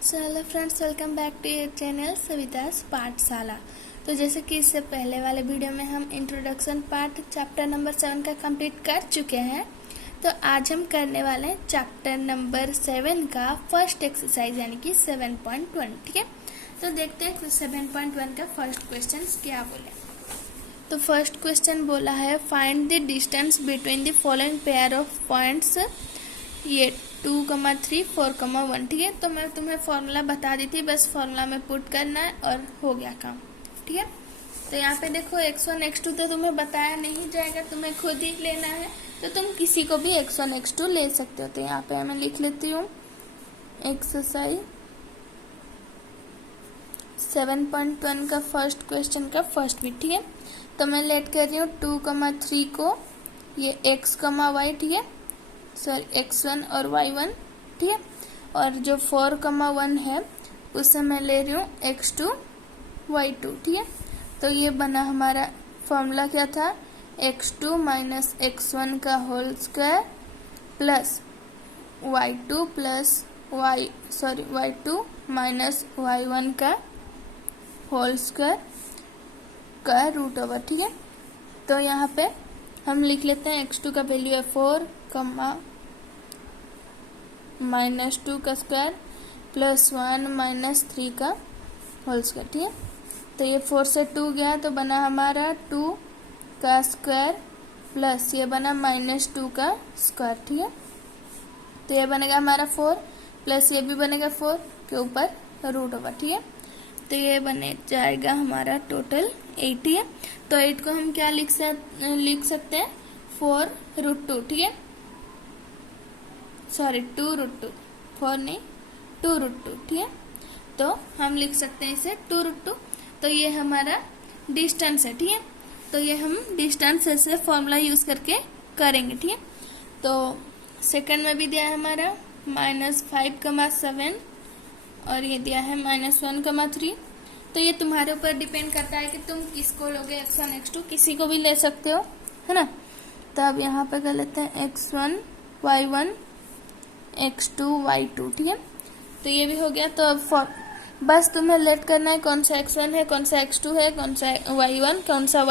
So hello friends, welcome back to your channel Savita's Pathshala. तो जैसे कि इससे पहले वाले वीडियो में हम इंट्रोडक्शन पार्ट चैप्टर नंबर 7 का कंप्लीट कर चुके हैं। तो आज हम करने वाले हैं चैप्टर नंबर 7 का फर्स्ट एक्सरसाइज यानी कि 7.1। ठीक है, तो देखते हैं 7.1 का फर्स्ट क्वेश्चन क्या बोले। तो फर्स्ट क्वेश्चन बोला है find the distance between the following pair of points, ये 2,3, 4,1। ठीक है, तो मैं तुम्हें फॉर्मूला बता दी थी, बस फॉर्मूला में पुट करना है और हो गया काम। ठीक है, तो यहाँ पे देखो x1 x2 तो तुम्हें बताया नहीं जाएगा, तुम्हें खुद ही लेना है। तो तुम किसी को भी x1 x2 ले सकते हो। तो यहाँ पे मैं लिख लेती हूँ एक्सरसाइज 7.1 का फर्स्ट क्वेश्चन का फर्स्ट बिट। ठीक है, तो मैं लेट कर रही हूँ 2,3 को ये x, y। ठीक है, सॉरी x1 और y1। ठीक है, और जो 4,1 है उससे मैं ले रही हूँ x2 y2। ठीक है, तो ये बना हमारा फॉर्मूला क्या था, x2 माइनस x1 का whole square plus y2 plus y2 minus y1 का होल स्क्वायर का रूट ओवर। ठीक है, तो यहाँ पे हम लिख लेते हैं x2 का वैल्यू है 4, -2 का स्क्वायर प्लस 1 -3 का होल स्क्वायर। ठीक है, तो ये 4 से 2 गया तो बना हमारा 2 का स्क्वायर प्लस ये बना -2 का स्क्वायर। ठीक है, तो ये बनेगा हमारा 4 प्लस ये भी बनेगा 4 के ऊपर रूट ओवर। ठीक है, तो ये बने जाएगा हमारा टोटल 8। है, तो 8 को हम क्या लिख सकते हैं 4√2। ठीक है, सॉरी 2√2, 4 नहीं 2√2। ठीक है, तो हम लिख सकते हैं इसे 2√2। तो ये हमारा डिस्टेंस है। ठीक है, तो ये हम डिस्टेंस से फॉर्मूला यूज करके करेंगे। ठीक है, तो सेकंड में भी दिया है हमारा -5,7 और ये दिया है -1,3। तो ये तुम्हारे ऊपर डिपेंड करता है कि तुम किसको लोगे, x1 x2 किसी को भी ले सकते हो, है ना। तो अब यहाँ पे कर लेते हैं x1 y1 x2 y2। ठीक है, तो ये भी हो गया। तो अब बस तुम्हें लेट करना है कौन सा x1 है, कौन सा x2 है, कौन सा y1, कौन सा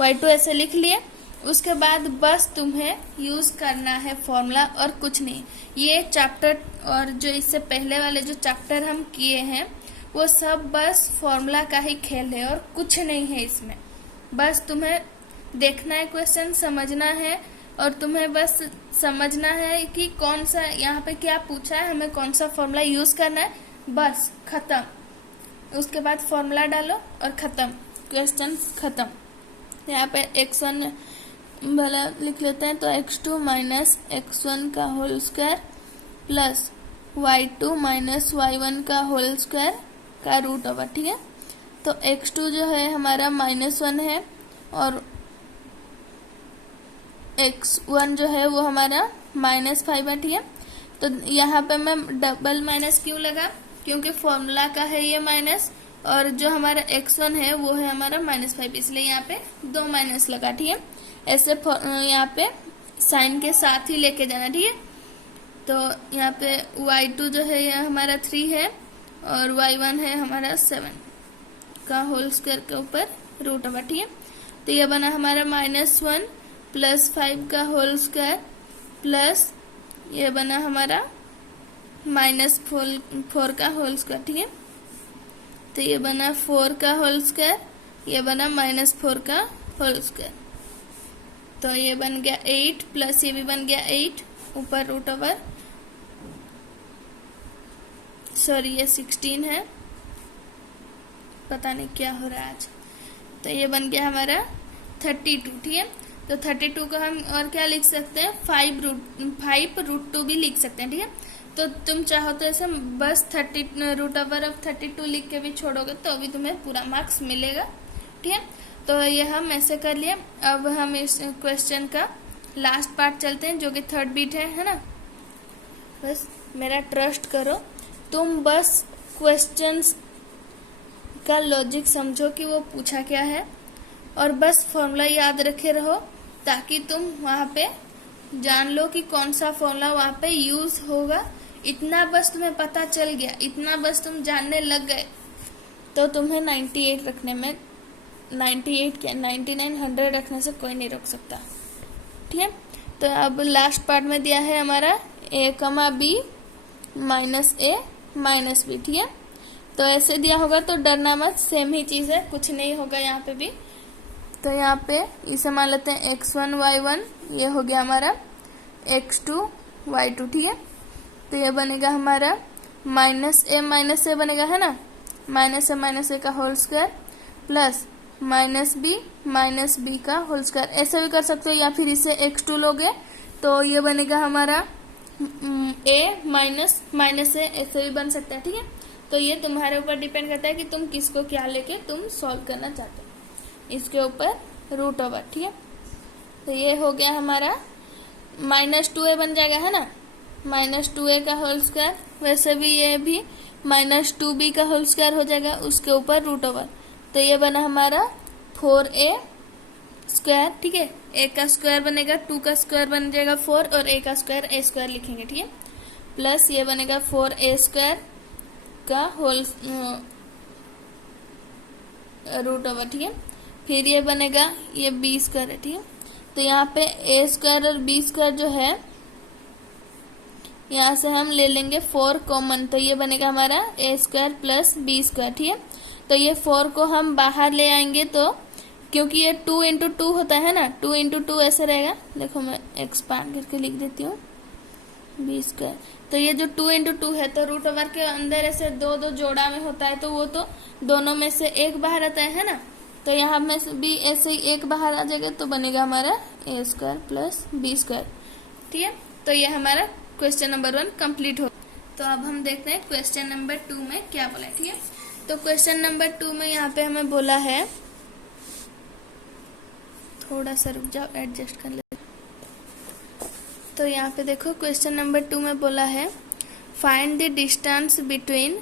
y2 ऐसे लिख लिए। उसके बाद बस तुम्हें यूज करना है फॉर्मूला और कुछ नहीं। ये चैप्टर और जो इससे पहले वाले जो चैप्टर हम किए हैं वो सब बस फॉर्मूला का ही खेल है और कुछ नहीं है इसमें। बस तुम्हें देखना है, क्वेश्चन समझना है और तुम्हें बस समझना है कि कौन सा यहाँ पे क्या पूछा है, हमें कौन सा फॉर्मूला यूज करना है, बस खत्म। उसके बाद फॉर्मूला डालो और खत्म, क्वेश्चन खत्म। यहाँ पे x1 वाला लिख लेते हैं, तो x2 माइनस x1 का whole square plus y2 minus y1 का होल स्क्वायर का रूट ओवर। ठीक है, तो x2 जो है हमारा -1 है और x1 जो है वो हमारा -5 है। ठीक है, तो यहाँ पे मैं डबल माइनस क्यों लगा, क्योंकि फॉर्मूला का है ये माइनस और जो हमारा x1 है वो है हमारा -5, इसलिए यहाँ पे 2 माइनस लगा। ठीक है, ऐसे यहाँ पे साइन के साथ ही लेके जाना। ठीक है, तो यहाँ पे y2 जो है ये हमारा 3 है और y1 है हमारा 7 का होल स्क्वायर के ऊपर रूट ओवर। ठीक है, तो ये बना हमारा -1 प्लस 5 का होल स्क्वायर प्लस ये बना हमारा -4 का होल स्क्वायर। ठीक है, तो ये बना 4 का होल स्क्वायर, ये बना -4 का होल स्क्वायर। तो ये बन गया 8 प्लस ये भी बन गया 8 ऊपर रूट ओवर, सॉरी ये 16 है, पता नहीं क्या हो रहा है आज। तो ये बन गया हमारा 32। ठीक है, तो 32 को हम और क्या लिख सकते हैं 5√2 भी लिख सकते हैं। ठीक है, तो तुम चाहो तो ऐसे बस √32 लिख के भी छोड़ोगे तो अभी तुम्हें पूरा मार्क्स मिलेगा। ठीक है, तो ये हम ऐसे कर लिए। अब हम इस क्वेश्चन का लास्ट पार्ट चलते हैं जो कि थर्ड बीट है ना। बस मेरा ट्रस्ट करो, तुम बस क्वेश्चंस का लॉजिक समझो कि वो पूछा क्या है और बस फॉर्मूला याद रखे रहो ताकि तुम वहाँ पे जान लो कि कौन सा फॉर्मूला वहाँ पे यूज होगा इतना बस तुम्हें पता चल गया, इतना बस तुम जानने लग गए, तो तुम्हें 98 रखने में 98 क्या 99 100 रखने से कोई नहीं रोक सकता। ठीक है, तो अब लास्ट पार्ट में दिया है हमारा a, b minus a minus b। ठीक है, तो ऐसे दिया होगा तो डरना मत, सेम ही चीज है, कुछ नहीं होगा यहाँ पे भी। तो यहाँ पे इसे मान लेते हैं x1 y1, ये हो गया हमारा x2 y2। ठीक है, तो ये बनेगा हमारा माइनस ए बनेगा, है ना, माइनस ए का whole square plus minus B का होल स्क्वायर। ऐसे भी कर सकते हो, या फिर इसे x2 लोगे तो ये बनेगा हमारा a माइनस ए, ऐसे भी बन सकता है। ठीक है, तो ये तुम्हारे ऊपर डिपेंड करता है कि तुम किसको क्या लेके तुम सॉल्व करना चाहते हो, इसके ऊपर रूट ओवर। ठीक है, तो ये हो गया हमारा -2a बन जाएगा, है ना, -2a का होल स्क्वायर। वैसे भी ये भी -2b का होल स्क्वायर हो जाएगा, उसके ऊपर रूट ओवर। तो ये बना हमारा 4a स्क्वायर। ठीक है, a का स्क्वायर बनेगा, 2 का स्क्वायर बन जाएगा 4, और a का स्क्वायर a स्क्वायर लिखेंगे। ठीक है, प्लस ये बनेगा 4a स्क्वायर का होल रूट ओवर। ठीक है, फिर ये बनेगा ये b स्क्वायर है। ठीक है, तो यहाँ पे a स्क्वायर और b स्क्वायर जो है यहाँ से हम ले लेंगे 4 कॉमन, तो ये बनेगा हमारा a square plus b square. ठीक है, तो ये 4 को हम बाहर ले आएंगे, तो क्योंकि ये 2 इंटू 2 होता है ना, 2 इंटू 2 ऐसे रहेगा। देखो मैं एक्सपांड करके लिख देती हूँ b स्क्वायर। तो ये जो 2 इंटू 2 है, तो रूट ओवर के अंदर ऐसे दो जोड़ा में होता है, तो वो तो दोनों में से एक बाहर आता है ना, तो यहाँ में भी ऐसे ही एक बाहर आ जाएगा, तो बनेगा हमारा a square plus b square. ठीक है, तो ये हमारा क्वेश्चन नंबर 1 कंप्लीट हो। तो अब हम देखते हैं क्वेश्चन नंबर 2 में क्या बोला है। ठीक है, तो क्वेश्चन नंबर 2 में यहाँ पे हमें बोला है, थोड़ा सा रुक जाओ, एडजस्ट कर ले। तो यहाँ पे देखो क्वेश्चन नंबर 2 में बोला है find the distance between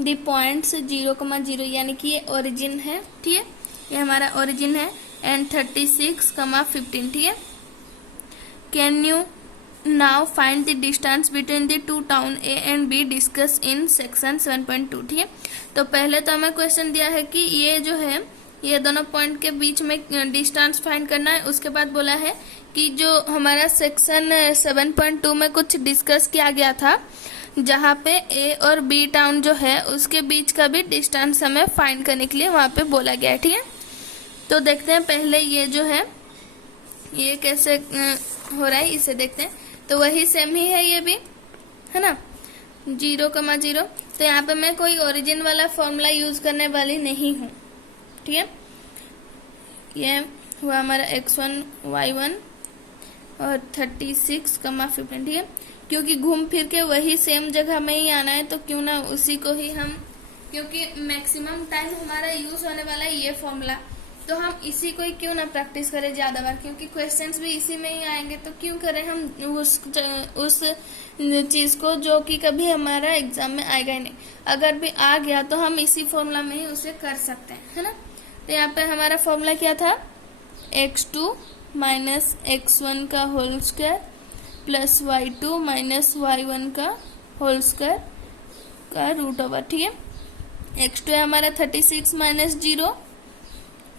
the points 0,0, यानी कि ये ओरिजिन है। ठीक है, ये हमारा ओरिजिन है, एंड 36,15। ठीक है, can you now find the distance between the two town A and be discuss in section 7.2। ठीक है, तो पहले तो हमें क्वेश्चन दिया है कि ये जो है ये दोनों पॉइंट के बीच में डिस्टेंस फाइंड करना है। उसके बाद बोला है कि जो हमारा सेक्शन 7.2 में कुछ डिस्कस किया गया था, जहाँ पे ए और बी टाउन जो है उसके बीच का भी डिस्टेंस हमें फाइंड करने के लिए वहाँ पे बोला गया है। ठीक है, तो देखते हैं पहले ये जो है ये कैसे हो रहा है, इसे देखते हैं। तो वही सेम ही है, ये भी है ना, 0,0। तो यहाँ पे मैं कोई ओरिजिन वाला फॉर्मूला यूज करने वाली नहीं हूँ। ठीक है, ये हुआ हमारा x1 y1 और 36,15। ठीक है, क्योंकि घूम फिर के वही सेम जगह में ही आना है, तो क्यों ना उसी को ही हम, क्योंकि मैक्सिमम टाइम हमारा यूज होने वाला है ये फॉर्मूला, तो हम इसी को ही क्यों ना प्रैक्टिस करें ज्यादा बार, क्योंकि क्वेश्चंस भी इसी में ही आएंगे, तो क्यों करें हम उस चीज को जो कि कभी हमारा एग्जाम में आएगा ही नहीं। अगर भी आ गया तो हम इसी फॉर्मूला में ही उसे कर सकते हैं, है ना। तो यहाँ पे हमारा फॉर्मूला क्या था, x2 माइनस x1 का whole square plus y2 minus y1 का होल स्क्वायर का रूट ओवर। ठीक है, x2 है हमारा 36 माइनस 0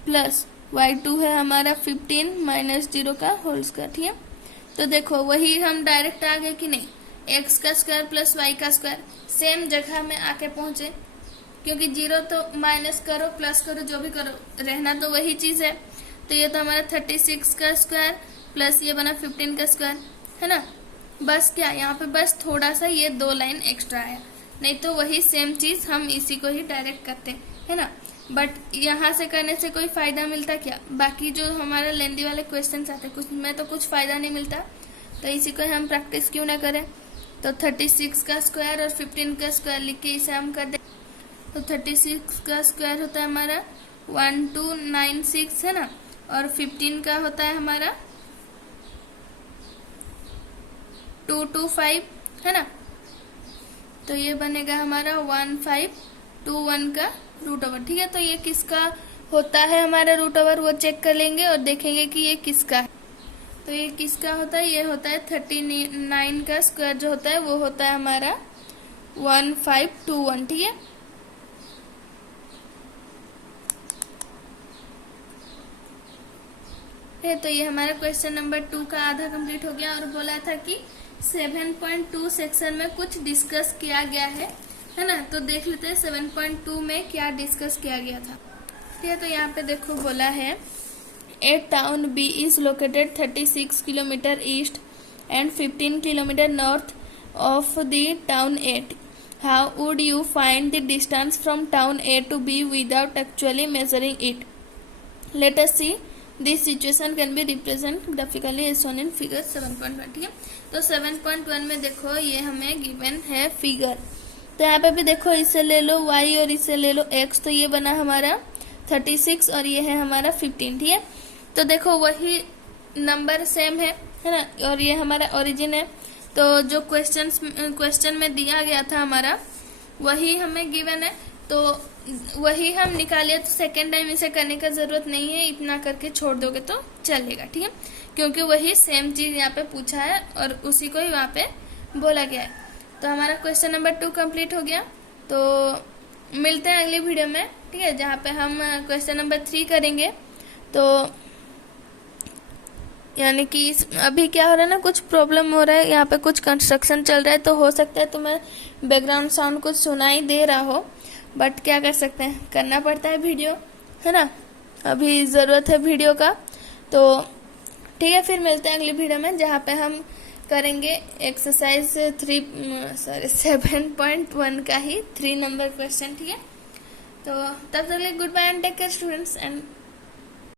प्लस y2 है हमारा 15 माइनस 0 का होल स्क्वायर। ठीक है, तो देखो वही हम डायरेक्ट आ गए कि नहीं, x का स्क्वायर प्लस y का स्क्वायर सेम जगह में आके पहुंचे, क्योंकि 0 तो माइनस करो प्लस करो जो भी करो रहना तो वही चीज है। तो ये तो हमारा 36 का स्क्वायर प्लस ये बना 15 का स्क्वायर, है ना। बस क्या यहाँ पे बस थोड़ा सा ये 2 लाइन एक्स्ट्रा है, नहीं तो वही सेम चीज हम इसी को ही डायरेक्ट करते है ना। बट यहाँ से करने से कोई फायदा मिलता क्या, बाकी जो हमारा लेंदी वाले क्वेश्चंस आते कुछ में तो कुछ फायदा नहीं मिलता, तो इसी को हम प्रैक्टिस क्यों ना करें। तो 36 का स्क्वायर और 15 का स्क्वायर लिख के इसे हम कर दे। तो 36 का स्क्वायर होता है हमारा 1296 है ना, और 15 का होता है हमारा 225 है ना। तो ये बनेगा हमारा 1521 का रूट ओवर। ठीक है, तो ये किसका होता है हमारा रूट ओवर वो चेक कर लेंगे और देखेंगे कि ये किसका है। तो ये किसका होता है, ये होता है 39 का स्क्वायर जो होता है वो होता है हमारा 1521, ठीक है। तो ये हमारा क्वेश्चन नंबर 2 का आधा कंप्लीट हो गया और बोला था कि 7.2 सेक्शन में कुछ डिस्कस किया गया है ना। तो देख लेते हैं 7.2 में क्या डिस्कस किया गया था, ठीक है। तो यहाँ पे देखो बोला है A town B is located 36 kilometres east and 15 kilometres north of the town A. How would you find the distance from town A to B without actually measuring it. Let us see this situation can be represent graphically as shown in figure 7.1, ठीक है। तो 7.1 में देखो ये हमें given है figure. तो यहाँ पे भी देखो इसे ले लो y और इसे ले लो x, तो ये बना हमारा 36 और ये है हमारा 15, ठीक है। तो देखो वही नंबर सेम है ना, और ये हमारा ओरिजिन है। तो जो क्वेश्चन में दिया गया था हमारा वही हमें गिवन है, तो वही हम निकाले। तो सेकेंड टाइम इसे करने का जरूरत नहीं है, इतना करके छोड़ दोगे तो चलेगा, ठीक है, क्योंकि वही सेम चीज यहाँ पे पूछा है और उसी को ही वहाँ पे बोला गया है। तो हमारा क्वेश्चन नंबर 2 कंप्लीट हो गया। तो मिलते हैं अगली वीडियो में, ठीक है, जहाँ पे हम क्वेश्चन नंबर 3 करेंगे। तो यानी कि अभी क्या हो रहा है ना, कुछ प्रॉब्लम हो रहा है, यहाँ पे कुछ कंस्ट्रक्शन चल रहा है, तो हो सकता है तुम्हें बैकग्राउंड साउंड कुछ सुनाई दे रहा हो, बट क्या कर सकते हैं, करना पड़ता है वीडियो, है ना, अभी ज़रूरत है वीडियो का। तो ठीक है, फिर मिलते हैं अगली वीडियो में जहाँ पे हम करेंगे एक्सरसाइज 7.1 का ही 3 नंबर क्वेश्चन, ठीक है। तो तब तक के लिए goodbye and take care students and